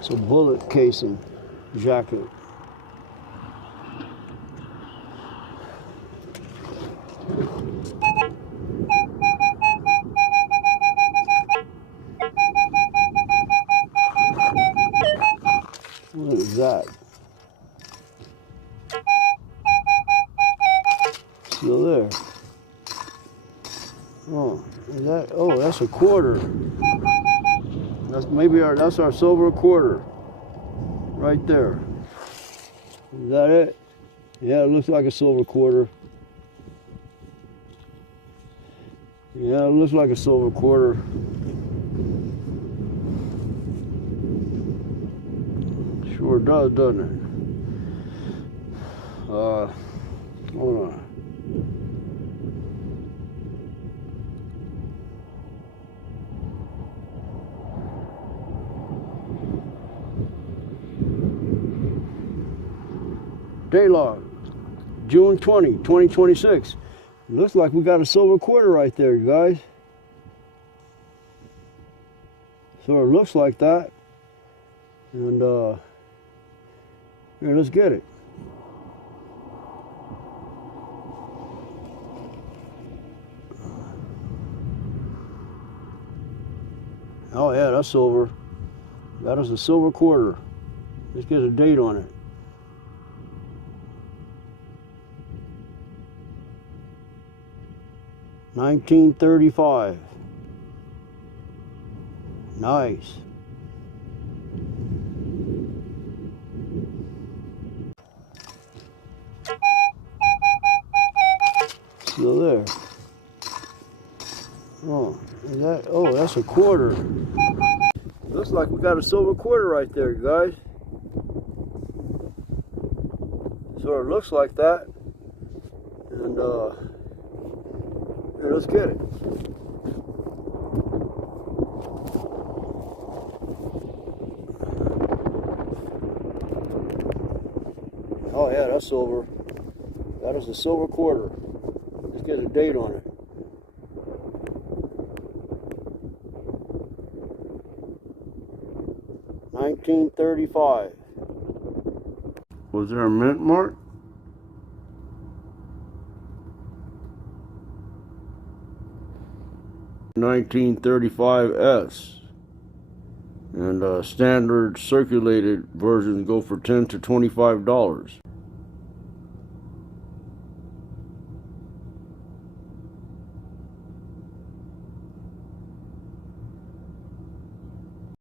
It's a bullet casing jacket. What is that? Still there. Oh, is that? Oh, that's a quarter. That's our silver quarter. Right there. Is that it? Yeah, it looks like a silver quarter. Yeah, it looks like a silver quarter. Sure does, doesn't it? Hold on. Day log, June 20, 2026. Looks like we got a silver quarter right there, you guys. So it looks like that. And here, let's get it. Oh yeah, that's silver. That is a silver quarter. Let's get a date on it. $1935. Nice. Still there. Oh, is that? Oh, that's a quarter. Looks like we got a silver quarter right there, you guys. So it looks like that. And here, let's get it. Oh yeah, that's silver. That is a silver quarter. Let's get a date on it. $1935. Was there a mint mark? $1935S. And standard circulated versions go for $10 to $25.